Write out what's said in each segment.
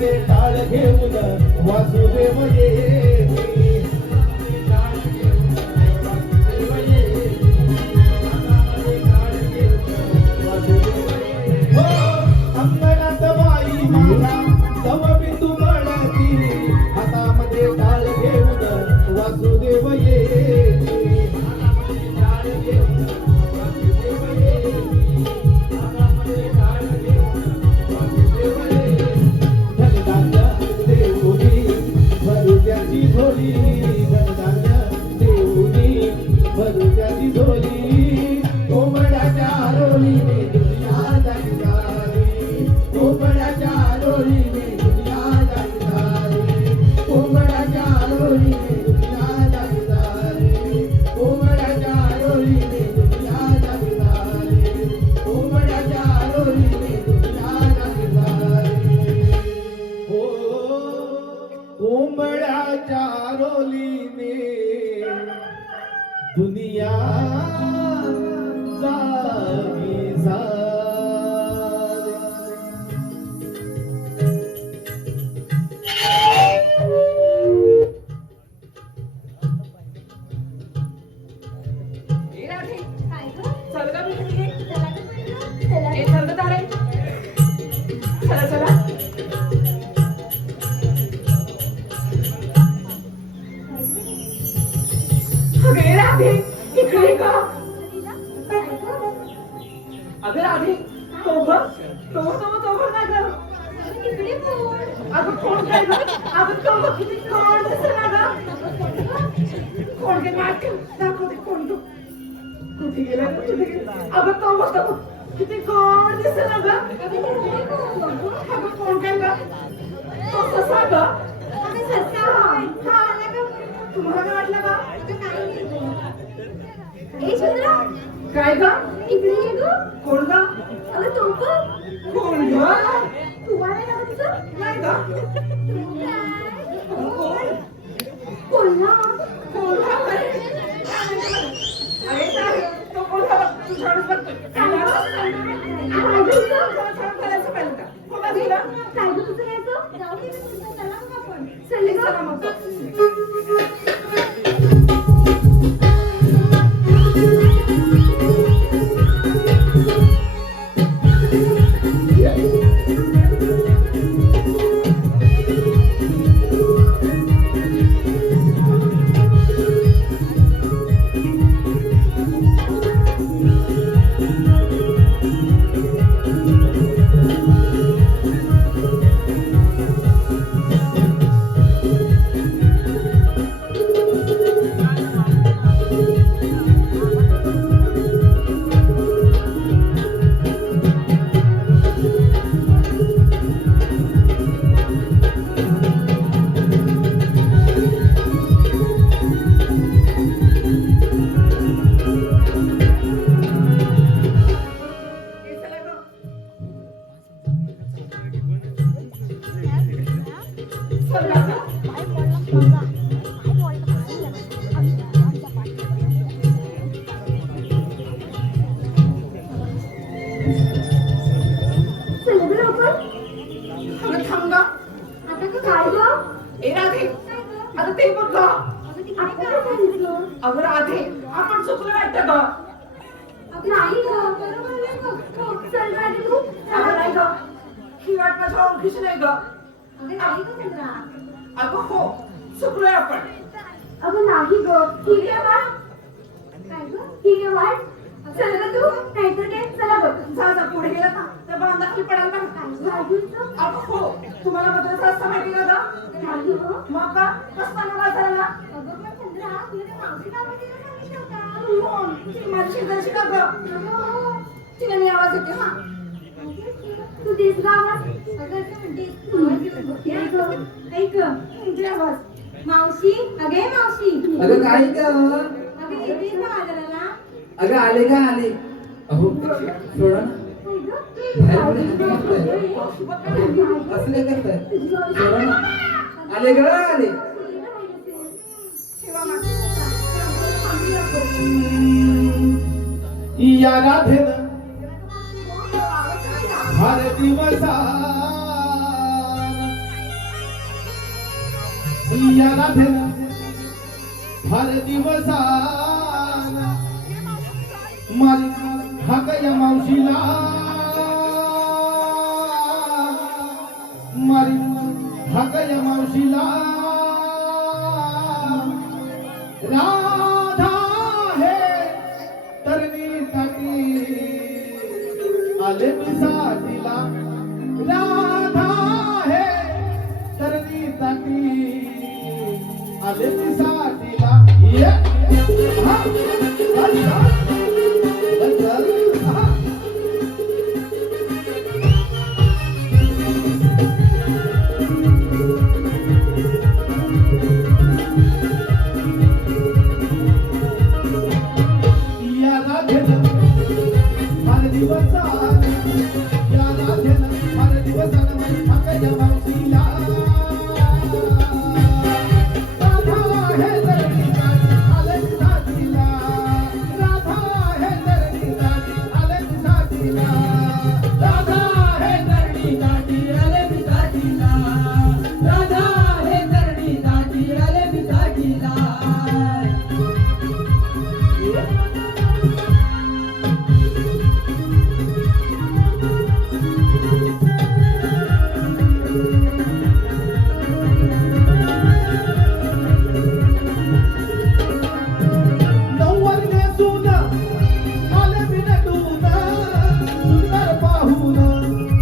हातामध्ये टाळ घेऊन वासुदेव ये हो अंगणात बाई माझा तव बिंदू पडती हातामध्ये टाळ घेऊन वासुदेव ये झोली धनधान्य देऊनी भरू त्याची झोली कोंबड्याच्या रोलीने दुनिया जागीदारी कोंबड्याच्या रोलीने दुनिया जागीदारी कोंबड्याच्या रोलीने दुनिया जागीदारी कोंबड्याच्या रोलीने दुनिया जागीदारी कोंबड्याच्या रोलीने दुनिया जागीदारी हो कोंबड्याच्या रोलीने दुनिया जागी झाली. अगं राधे तो ना ग तिकडे अगं कोण काय ग अगं तो किती कोण दिसला ग कोण काय नाटक दाखवते कोण तू कुठे गेला अगं तो बघतो किती कोण दिसला ग अगं कोण काय ग तो ससा ग तुम्हाला काय वाटलं का काय ग इकडे ये ग कोण ग अगं तो पण कोण ग तुम्हाला नाव तिचं नाही ग कोल्हा कोल्हा अरे तो कोल्हा तुझ्याकडे बघतोय करायचं पाहिजे का कोणा दिला काय ग तुझं यायचं जाऊ दे चला मग आपण चला मग अगं राधे आपण चुकलो वाटतं ग नाही ग बरोबर नाही ग चल राधे तू अगं नाही ग ही वाट माझ्या ओळखीची नाही ग अगं नाही ग चंद्रा अगं हो चुकलोय आपण अगं नाही ग ठीक आहे वाट काय ग ठीक आहे वाट चल ग तू नाहीतर काय चला बघ जा पुढे गेला ना त्या बांधाखाली पडायला का अगं हो तुम्हाला मद्रास रस्ता माहिती का ग नाही ग मग का कसला बाजाराला अगं पण चंद्रा तुला मावशी नाव दिलं सांगितलं होता ती माझी शेजारची का ग तिला मी आवाज येते हा तू देस ग आवाज अगं म्हणते ऐक तुझी आवाज मावशी अगे मावशी अगं काय ग अगं येतेस ना बाजाराला अगं आले का आले अहो सोडा ना असले करताय सोडा ना आले ग आले या राधेनं हर दिवसा याला धन हर दिवसाना मारी हाकया मावशीला मारी हाकया मावशीला राधा हे तरणी काठी आले पिसाटीला राधा हे तरणी काठी आले पिसाटीला ये हा अच्छा अच्छा हा याला घेन हर दिवसानं याला घेन हर दिवसानं माझी ठाकया मावशीला राधा हे तरणी काठी आले पिसाटीला राधा हे तरणी काठी आले पिसाटीला राधा हे तरणी काठी आले पिसाटीला राधा हे तरणी काठी आले पिसाटीला नवल नेसून आले विनटून सुंदर पाहून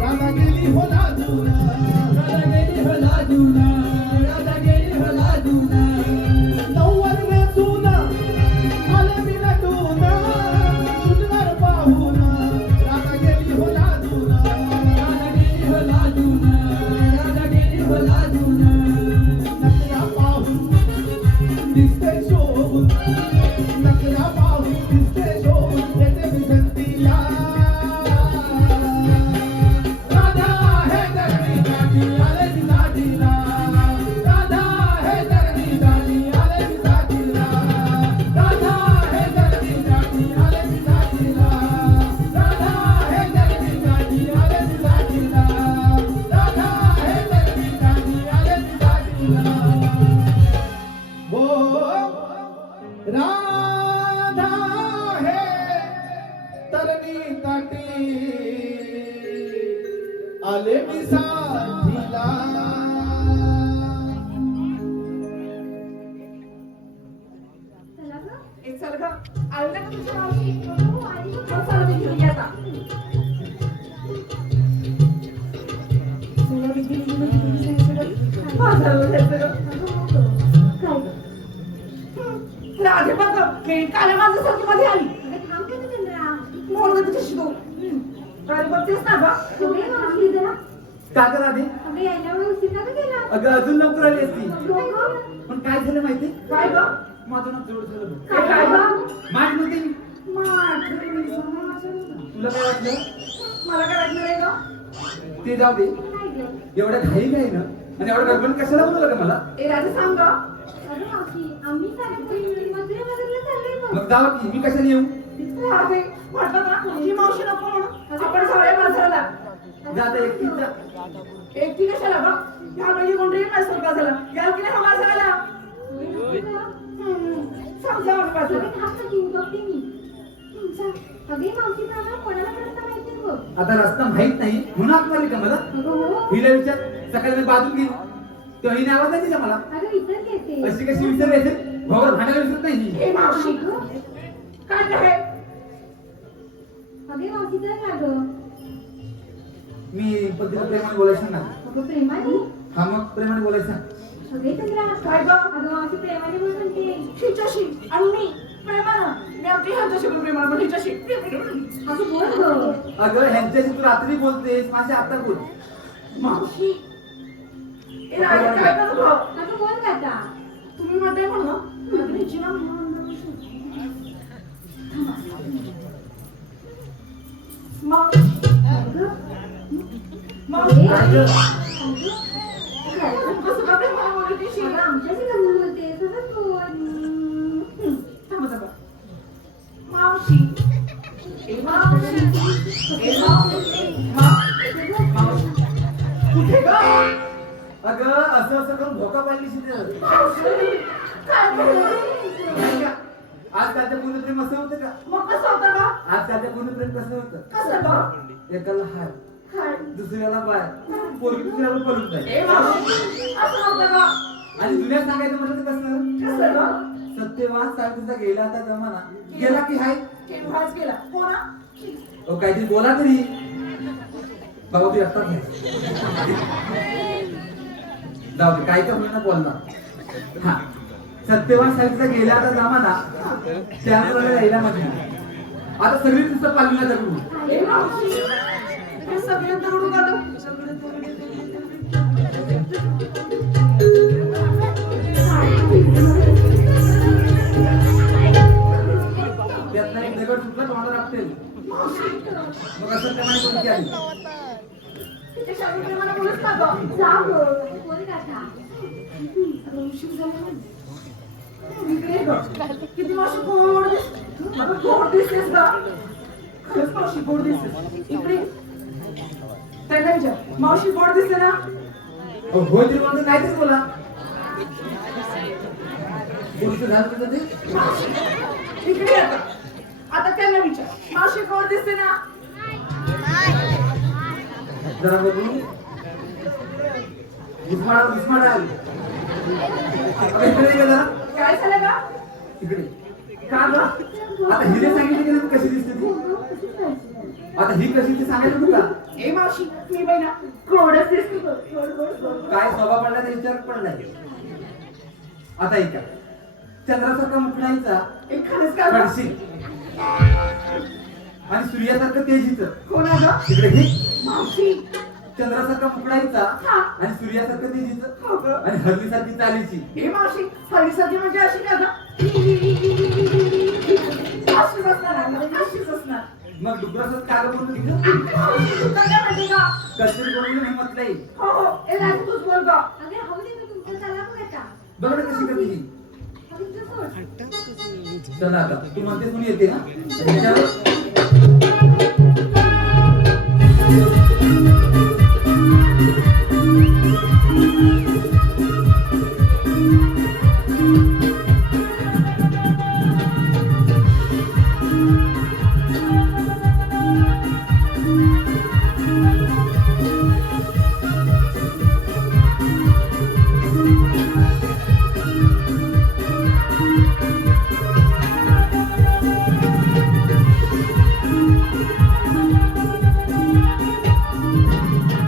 राधा गेली हो लाजून राधा गेली हो लाजून राधा गेली हो लाजून नवल नेसून आले विनटून सुंदर पाहून राधा गेली हो लाजून राधा गेली हो लाजून राधा गेली हो लाजून नकरा पाहून दिसते शोभून नकरा पाहून दिसते शोभून येते विसंतीला राधा हे तरणी काठी आले पिसाटीला राधा हे तरणी काठी आले पिसाटीला राधा हे तरणी काठी आले पिसाटीला राधा हे तरणी काठी आले पिसाटीला राधा हे तरणी काठी आले पिसाटीला हो राधा हे तरणी काठी आले पिसाटीला चला गं. एक चल ग आलं ना तुझ्या मावशी हो, आली गं. हो, चला मी घेऊन ये आता माझं बोलायचं ग. काय गं? राधे बघ खेळ काल्या माणसासारखी मध्ये आली अगं थांब का गं चंद्रा? मोर तुझ्याशी तू राधे बघतेस ना ग तुम्ही मावशी जरा. का कर आधी अगं यायला वेळ उशीर का गं केला? अगं अजून लवकर आली असती काय गं? पण काय झालं माहिती काय ग माझं नाव जवळ झालं बघ. काय काय ग माठ मध्ये तुला काय वाटलं मला काय वाटलं रे ग ते जाऊ दे काय गं? एवढ्या घाई काय ना आणि एवढं गडबड कशाला बोलवलं का मला ए राधे सांग ग अगं मावशी, आम्ही साऱ्या पोरी मिळून मथुरेला चाललोय गं. मग जावं की मी कशाला येऊ राधे म्हटलं ना ही मावशी नको म्हणून आपण सगळ्या माणसाला जाता एकटीच जा एकटी कशाला ग ह्या म्हणजे कोणतरी माणसाला का झाला या की नाही हवा झाला समजा बाजूला अगं थांब ना, घेऊन बघते मी. जा. अगं मावशी प्रमाणे कोणाला रस्ता माहिती नाही बघ. आता रस्ता माहित नाही म्हणून हाक मारली का मला अगं हो. हिला विचार सकाळी मी बाजून गेली तेव्हा हिने आवाज नाही दिला मला अगं विसर येते. अशी कशी विचारायचे भावावर भांडायला विसरत नाही ही. ए मावशी काय आहे अगं मावशी जरा का गं? मी पद्धतीने प्रेमाने बोलायचं ना अगं प्रेमाने? हा मग प्रेमाने बोलायचं अगं चंद्रा, काय ग अगं मावशी प्रेमाने बोल म्हणते. हिच्याशी आणि मी प्रेमानं मी आपली ह्यांच्याशी पण प्रेमानं पण हिच्याशी असं बोल गं. अगं ह्यांच्याशी तू रात्री बोलतेस माझ्या आता बोल मावशी ए राधे काय करू भाऊ अगं बोल का आता? तुम्ही म्हणताय म्हणून ना माझी हिची ना मग अगं, मग ए, अगं, अगं, कसं का प्रेमानं बोलत हिची? अगं आमच्याशी कसं बोलते? तसंच बोल. थांबा थांबा मावशी ए मावशी ए मावशी मावशी कुठे ग अगं असं असं करून धोका पाहिजे शिकले काय बोलू? आजकालच्या मुलं प्रेम असं होतं का? मग कसं होतं का? आजकालच्या मुलं प्रेम कसं होतं? कसं गं? एकाला हाय काय? दुसऱ्याला बाय पोरगी दुसऱ्याला पळून जाईल ए मावशी, असं नव्हतं का? आणि दुनिया सांगायचं म्हटलं तर कसं कसं गं? सत्यवान सावित्रीचा गेला आता जमाना गेला की हाय केव्हाच गेला. हो ना? अहो काहीतरी बोला तरी बाबा तू एकटाच आहे जाऊ दे काय तर होईना बोलणार हा सत्यवान सावित्रीचा गेला आता जमाना त्यामुळे राहिला माझ्या आता सगळी तुझं पालवीला जगू ए मावशी, हे सगळे दगडू का गं? त्यातला एक दगड सुटला तोंडाला आपटेल मग असं त्यामुळे कोणती आली ते शाळेत मला बोलूच का गं? जा गं, बोल आता. उशीर झाला ना. इकडे ये गं. किती मावशी गोड दिसते. अगं गोड दिसतेस गं. खरंच मावशी गोड दिसतेस. इकडे ये. त्यांना विचार, मावशी गोड दिसते ना? हो तरी म्हणून काहीतरी बोला गोष्ट झालं तुझं ते मावशी, इकडे ये आता. आता त्यांना विचार, मावशी गोड दिसते ना? जरा बघू उस्माड आली इकडे ये जरा काय झालं का? इकडे का गं? आता हिने सांगितलं की नाही कशी दिसते ती आता ही कशी ती सांगायला तुला ए मावशी, मी बाई ना गोडच दिसते गं. गोड गोड गोड. काय स्वभाव पडला ते विचार पडलाय आता ऐका चंद्रासारखा मुकणाईचा ए खरंच का गं? कडशी आणि सूर्यासारखं तेजीचं कोणा गं? तिकडे घे मावशी. चंद्रासारखा मुकणाईचा हा. आणि सूर्यासारखं हो तेजीचं गं. आणि हरलीसारखी चालीची ए मावशी, हळीसारखी म्हणजे अशी का गं? अशीच असणार आहे गं, अशीच असणार. मग डुकरासारखं कागद बोलतो तिकडे मावशी, तू काय म्हणते गं? कचेरी बोलून हिंमत नाही हो हो, ए राजू तूच बोल गं. अगं, राहू दे गं तुमचं, चला मग आता. बघ ना कशी करते ती अगं, तुझं सोड. चला आता तू म्हणते कुणी येते ना त्याच्यावर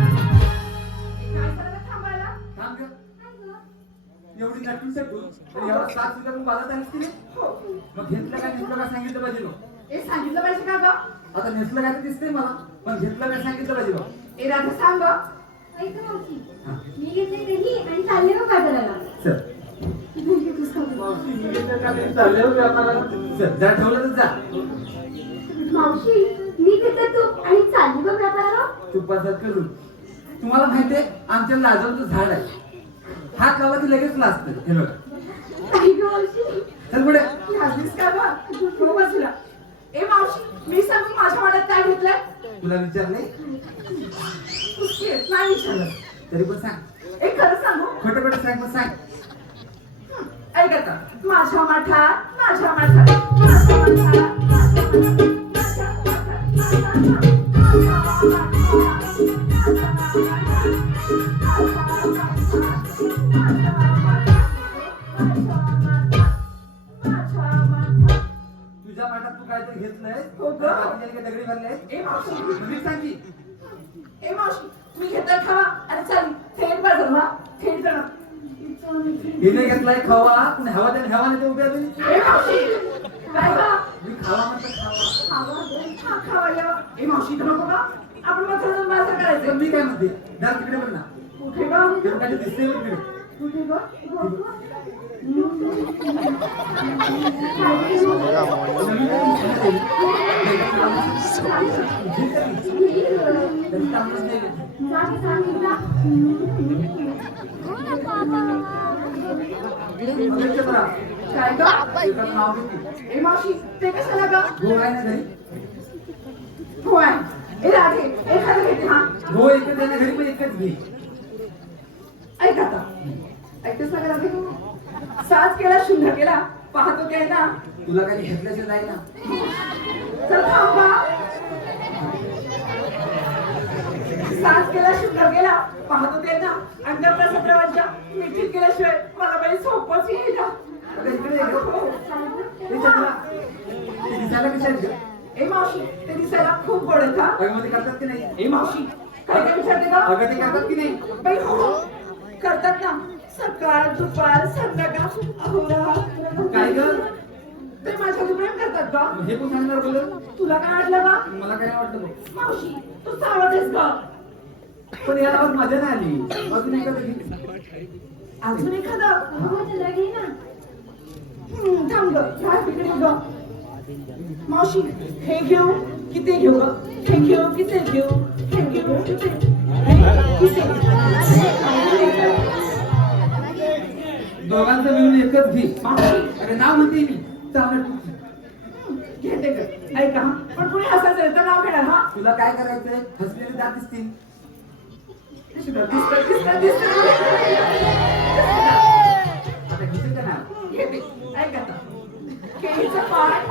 काय झालं गं थांबायला? थांब गं. काय गं? एवढी नटून सटून आणि एवढा 7 सुद्धा पण बाजारात आलीस की नाही? हो. मग घेतलं काय नेसलं काय सांगितलं पाहिजे बघ. ए सांगितलं पाहिजे का गं? आता नेसलं काय तर दिसतंय मला पण घेतलं काय सांगितलं पाहिजे बघ. ए राधा सांग गं. ऐक ना मावशी, मी घेतले दही आणि चालले मग बाजाराला. चल तूच खाऊ दे. चल जा ठेवलं तर जा मावशी, मी घेतलं तूप आणि चालली बघ व्यापाराला. तुपासात करून तुम्हाला माहितीये आमच्या लाजवचं झाड आहे हात लावला की लगेच लाजतं हे बघ आई गं मावशी. चल पुढे लाजलीस का गं? हो बाजूला. ए मावशी, मी सांगू माझ्या वाड्यात काय घेतलंय? तुला विचारले तूच येत नाही विचारलं. तरी पण सांग ए खरं सांगू? खोटं खोटं सांग पण सांग ऐक आता. माझ्या माठात, माझ्या माठात, माझ्या माठात, माझ्या तुझ्या माठात तू काहीतरी घेतलंय हो गं. बाकीच्याने काय दगडी भरले ए मावशी, मी सांग की ए मावशी, मी घेतलं खावा आणि चाल थेट बाजारला थेट जाणार. हिने घेतलाय खवा पण हवा त्याने हवाने ते उभ्या बी. ए मावशी, काय गं? मी खावा म्हणतो खावा हा खावा या. ए मावशी तर नको का? आपण मग जाऊन बाजार तर करायचं. मी काय म्हणते जा तिकडे पण ना कुठे गं? ते काय दिसते तिकडे कुठे गं? काय गं? ए मावशी, ते कशाला गं? हो आहे. ए राधे, एखादं घेते हा. हो एकच घरी पण एकच घे ऐक आता ऐकतेस ना का राधे? साज केला शून्य केला पाहतो काय ना तुला काही घेतल्याशिवाय जाईल ना. चल थांबा. साज केला शून्य केला पाहतो काय ना अंगात सत्रावांच्या मिठीत केल्याशिवाय मला बाई सोपच येईना. अगं इकडे ये गं. हे चंद्रा, ते दिसायला कशा आहेत गं? ए मावशी ते दिसायला खूप गोड आहेत हा. अगं मग ते करतात की नाही? ए मावशी काय काय विचारते का? अगं ते करतात की नाही? बाई हो करतात ना. सकाळ दुपार संध्याकाळ अहोरात्र. काय गं? ते माझ्यावर प्रेम करतात का? हे कोण सांगणार बोलत? तुला काय वाटलं का? मला काय वाटलं बघ. मावशी तू सावधेस का? पण याला आज मजा नाही आली. अजून एखादं घे. अजून एखादा हो चंद्रा घे ना. थांब ग ह्या तिकडे ग. मावशी हे घेऊ की ते घेऊ ग? हे घेऊ की ते घेऊ? हे घेऊ की ते? दोघांचं मिळून एकच घे. मावशी अरे नाव म्हणते मी. चालेल. घेते ग. ऐका हा. पण कोणी हसायचं तर नाव घेणार हा. तुला काय करायचंय? हसलेले दात दिसतील. दिसतं. आता घेते का नाव? घेते. ऐक आता. केळीचं पान आता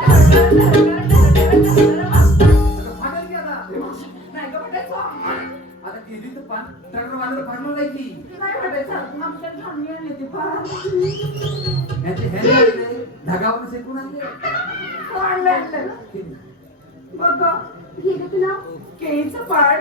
फाटेल की आता? नाही ग म्हटायचं. आता केळीचं पान ट्रॅक्टर वाल्याला फाडलं नाही की. नाही म्हटायचं. आमच्या थांबली आणली ती पान. यांचे हेरे आणले, धागावरून शेकून आणले. आणलं. बघ ग. घे ग तुला. केळीचं पान